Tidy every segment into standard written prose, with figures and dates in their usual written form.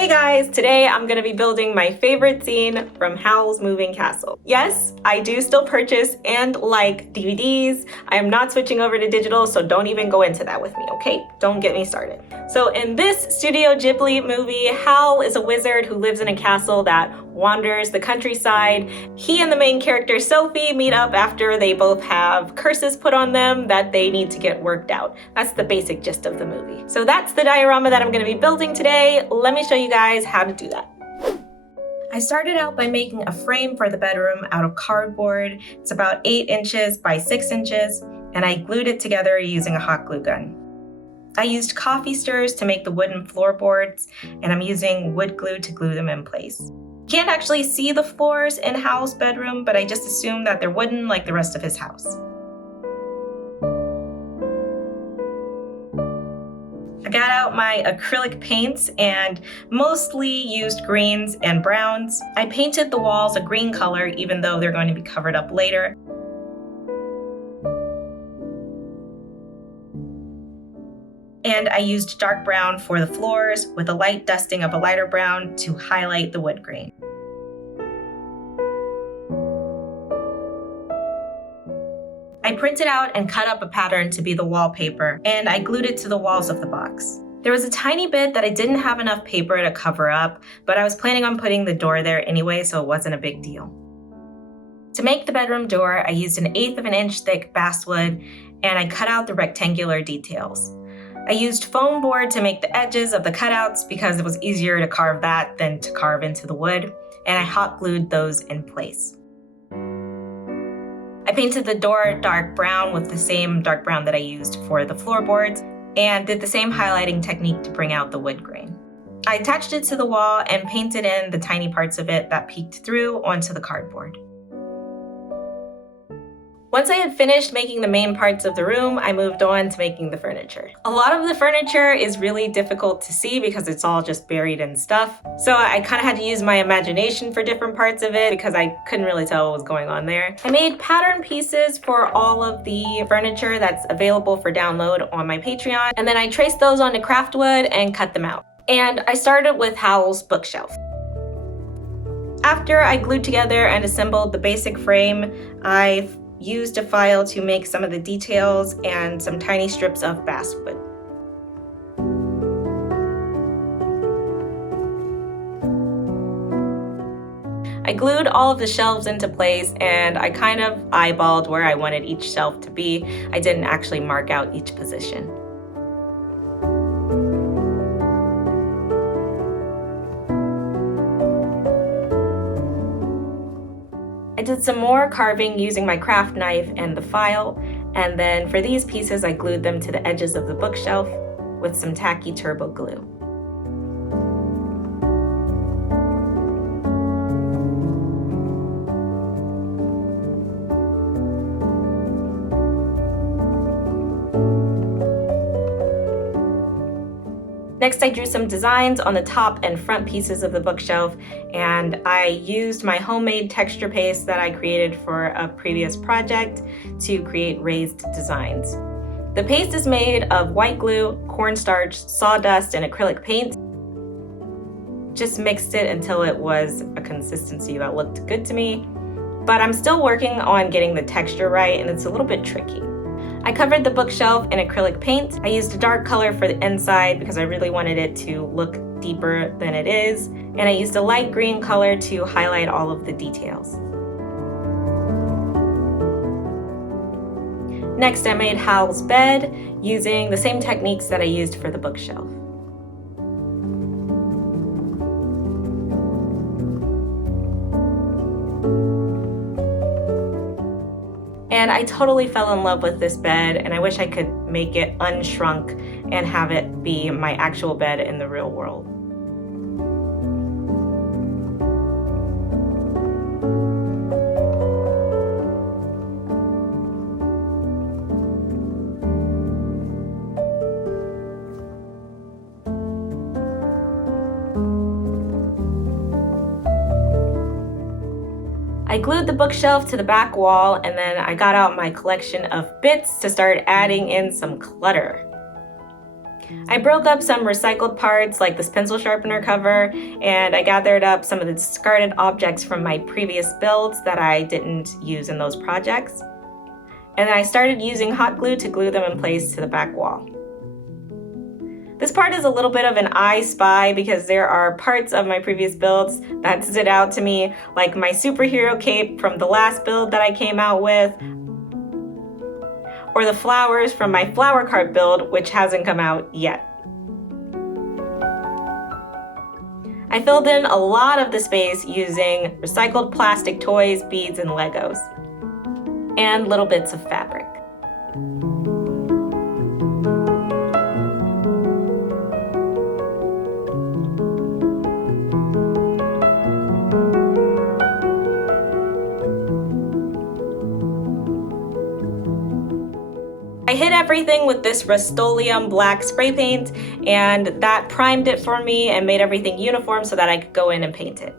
Hey guys, today I'm gonna be building my favorite scene from Howl's Moving Castle. Yes, I do still purchase and like DVDs. I am not switching over to digital, so don't even go into that with me, okay? Don't get me started. So in this Studio Ghibli movie, Howl is a wizard who lives in a castle that wanders the countryside. He and the main character Sophie meet up after they both have curses put on them that they need to get worked out. That's the basic gist of the movie. So that's the diorama that I'm gonna be building today. Let me show you guys how to do that. I started out by making a frame for the bedroom out of cardboard. It's about 8 inches by 6 inches, and I glued it together using a hot glue gun. I used coffee stirrers to make the wooden floorboards, and I'm using wood glue to glue them in place. You can't actually see the floors in Howl's bedroom, but I just assume that they're wooden like the rest of his house. I got out my acrylic paints and mostly used greens and browns. I painted the walls a green color even though they're going to be covered up later. And I used dark brown for the floors with a light dusting of a lighter brown to highlight the wood grain. I printed out and cut up a pattern to be the wallpaper, and I glued it to the walls of the box. There was a tiny bit that I didn't have enough paper to cover up, but I was planning on putting the door there anyway, so it wasn't a big deal. To make the bedroom door, I used 1/8 of an inch thick basswood, and I cut out the rectangular details. I used foam board to make the edges of the cutouts because it was easier to carve that than to carve into the wood, and I hot glued those in place. I painted the door dark brown with the same dark brown that I used for the floorboards and did the same highlighting technique to bring out the wood grain. I attached it to the wall and painted in the tiny parts of it that peeked through onto the cardboard. Once I had finished making the main parts of the room, I moved on to making the furniture. A lot of the furniture is really difficult to see because it's all just buried in stuff. So I kind of had to use my imagination for different parts of it because I couldn't really tell what was going on there. I made pattern pieces for all of the furniture that's available for download on my Patreon, and then I traced those onto craftwood and cut them out. And I started with Howl's bookshelf. After I glued together and assembled the basic frame, I used a file to make some of the details and some tiny strips of basswood. I glued all of the shelves into place and I kind of eyeballed where I wanted each shelf to be. I didn't actually mark out each position. I did some more carving using my craft knife and the file, and then for these pieces I glued them to the edges of the bookshelf with some tacky turbo glue. Next, I drew some designs on the top and front pieces of the bookshelf, and I used my homemade texture paste that I created for a previous project to create raised designs. The paste is made of white glue, cornstarch, sawdust, and acrylic paint. Just mixed it until it was a consistency that looked good to me, but I'm still working on getting the texture right, and it's a little bit tricky. I covered the bookshelf in acrylic paint. I used a dark color for the inside because I really wanted it to look deeper than it is. And I used a light green color to highlight all of the details. Next, I made Howl's bed using the same techniques that I used for the bookshelf. And I totally fell in love with this bed, and I wish I could make it unshrunk and have it be my actual bed in the real world. I glued the bookshelf to the back wall, and then I got out my collection of bits to start adding in some clutter. I broke up some recycled parts like this pencil sharpener cover, and I gathered up some of the discarded objects from my previous builds that I didn't use in those projects. And then I started using hot glue to glue them in place to the back wall. This part is a little bit of an I spy because there are parts of my previous builds that stood out to me, like my superhero cape from the last build that I came out with, or the flowers from my flower cart build, which hasn't come out yet. I filled in a lot of the space using recycled plastic toys, beads, and Legos, and little bits of fabric. I hit everything with this Rust-Oleum black spray paint, and that primed it for me and made everything uniform so that I could go in and paint it.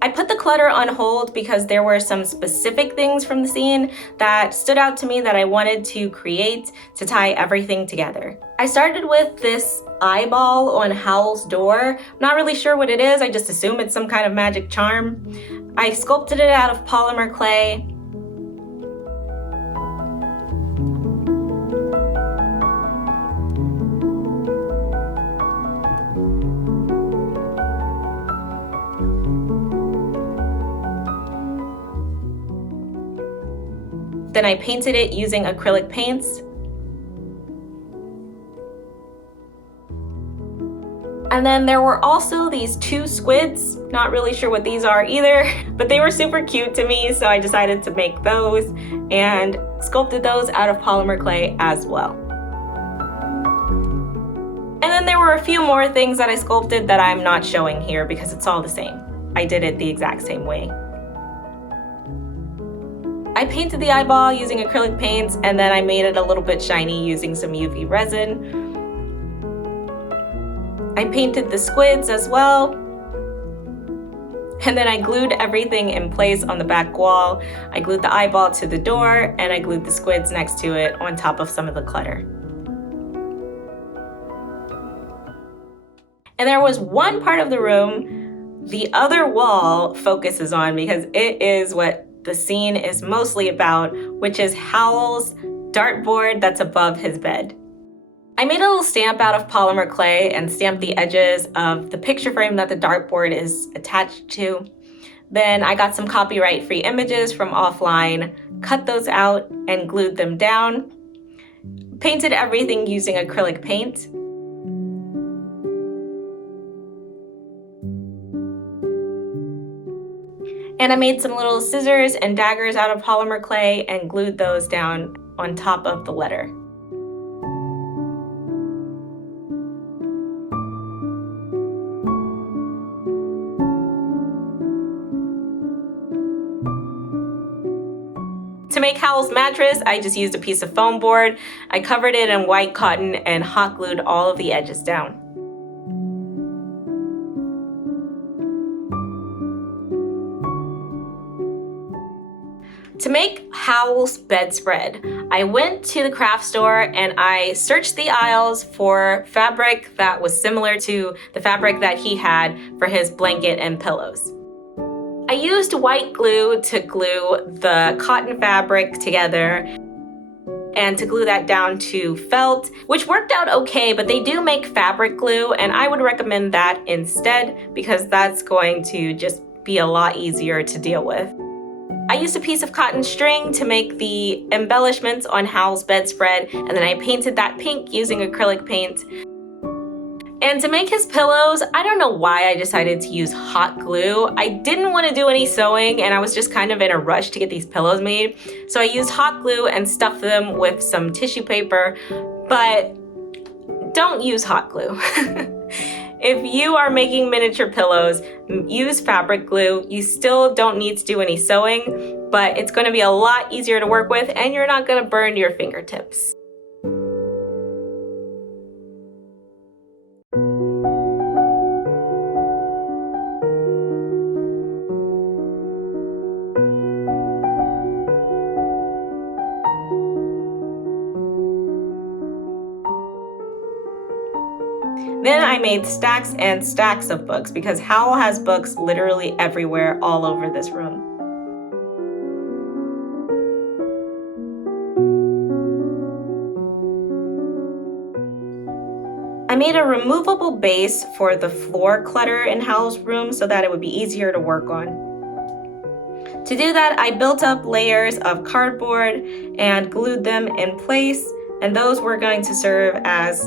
I put the clutter on hold because there were some specific things from the scene that stood out to me that I wanted to create to tie everything together. I started with this eyeball on Howl's door. I'm not really sure what it is, I just assume it's some kind of magic charm. I sculpted it out of polymer clay. Then I painted it using acrylic paints. And then there were also these two squids, not really sure what these are either, but they were super cute to me, so I decided to make those and sculpted those out of polymer clay as well. And then there were a few more things that I sculpted that I'm not showing here because it's all the same. I did it the exact same way. I painted the eyeball using acrylic paints, and then I made it a little bit shiny using some UV resin. I painted the squids as well. And then I glued everything in place on the back wall. I glued the eyeball to the door, and I glued the squids next to it on top of some of the clutter. And there was one part of the room the other wall focuses on because it is what the scene is mostly about, which is Howl's dartboard that's above his bed. I made a little stamp out of polymer clay and stamped the edges of the picture frame that the dartboard is attached to. Then I got some copyright-free images from offline, cut those out and glued them down. Painted everything using acrylic paint. And I made some little scissors and daggers out of polymer clay and glued those down on top of the letter. To make Howl's mattress, I just used a piece of foam board. I covered it in white cotton and hot glued all of the edges down. To make Howl's bedspread, I went to the craft store and I searched the aisles for fabric that was similar to the fabric that he had for his blanket and pillows. I used white glue to glue the cotton fabric together and to glue that down to felt, which worked out okay, but they do make fabric glue and I would recommend that instead because that's going to just be a lot easier to deal with. I used a piece of cotton string to make the embellishments on Howl's bedspread, and then I painted that pink using acrylic paint. And to make his pillows, I don't know why I decided to use hot glue. I didn't want to do any sewing and I was just kind of in a rush to get these pillows made. So I used hot glue and stuffed them with some tissue paper, but don't use hot glue. If you are making miniature pillows, use fabric glue. You still don't need to do any sewing, but it's going to be a lot easier to work with and you're not going to burn your fingertips. Then I made stacks and stacks of books because Howl has books literally everywhere all over this room. I made a removable base for the floor clutter in Howl's room so that it would be easier to work on. To do that, I built up layers of cardboard and glued them in place, and those were going to serve as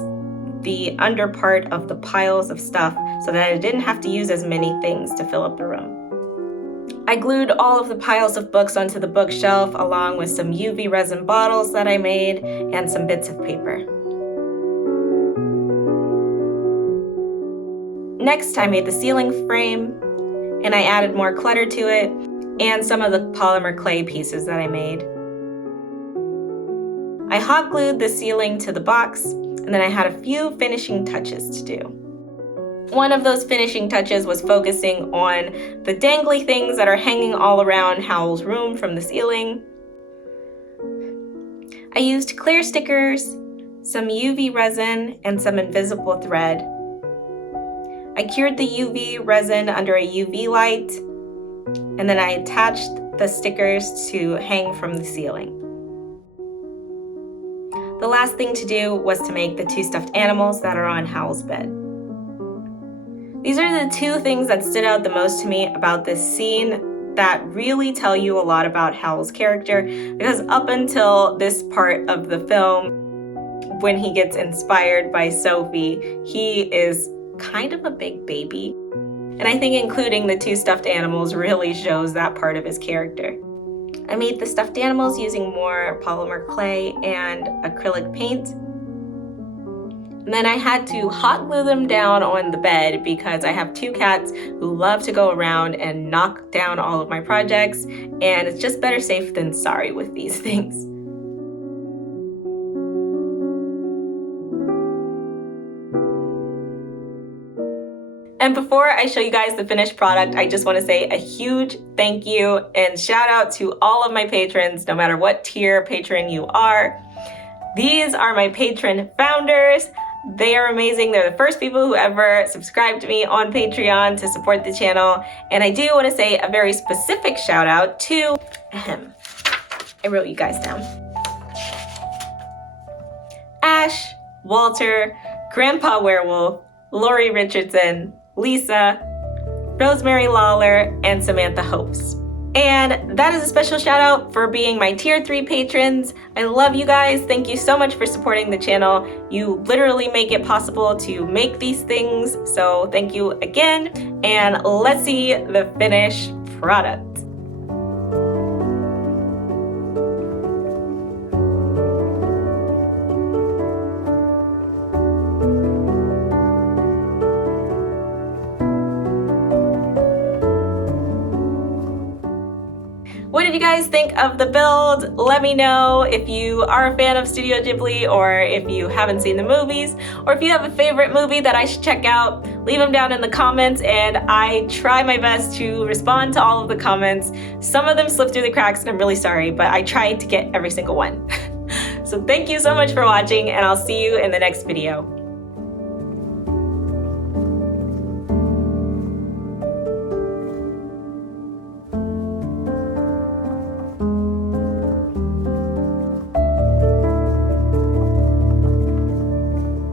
the under part of the piles of stuff so that I didn't have to use as many things to fill up the room. I glued all of the piles of books onto the bookshelf along with some UV resin bottles that I made and some bits of paper. Next, I made the ceiling frame, and I added more clutter to it and some of the polymer clay pieces that I made. I hot glued the ceiling to the box, and then I had a few finishing touches to do. One of those finishing touches was focusing on the dangly things that are hanging all around Howl's room from the ceiling. I used clear stickers, some UV resin, and some invisible thread. I cured the UV resin under a UV light, and then I attached the stickers to hang from the ceiling. The last thing to do was to make the 2 stuffed animals that are on Howl's bed. These are the 2 things that stood out the most to me about this scene that really tell you a lot about Howl's character, because up until this part of the film, when he gets inspired by Sophie, he is kind of a big baby. And I think including the 2 stuffed animals really shows that part of his character. I made the stuffed animals using more polymer clay and acrylic paint. And then I had to hot glue them down on the bed because I have 2 cats who love to go around and knock down all of my projects, and it's just better safe than sorry with these things. And before I show you guys the finished product, I just want to say a huge thank you and shout out to all of my patrons, no matter what tier patron you are. These are my patron founders. They are amazing. They're the first people who ever subscribed to me on Patreon to support the channel. And I do want to say a very specific shout out to him. I wrote you guys down. Ash, Walter, Grandpa Werewolf, Lori Richardson, Lisa, Rosemary Lawler, and Samantha Hopes. And that is a special shout out for being my tier 3 patrons. I love you guys. Thank you so much for supporting the channel. You literally make it possible to make these things. So thank you again. And let's see the finished product. What did you guys think of the build? Let me know if you are a fan of Studio Ghibli, or if you haven't seen the movies, or if you have a favorite movie that I should check out. Leave them down in the comments, and I try my best to respond to all of the comments. Some of them slip through the cracks, and I'm really sorry, but I tried to get every single one. So thank you so much for watching, and I'll see you in the next video.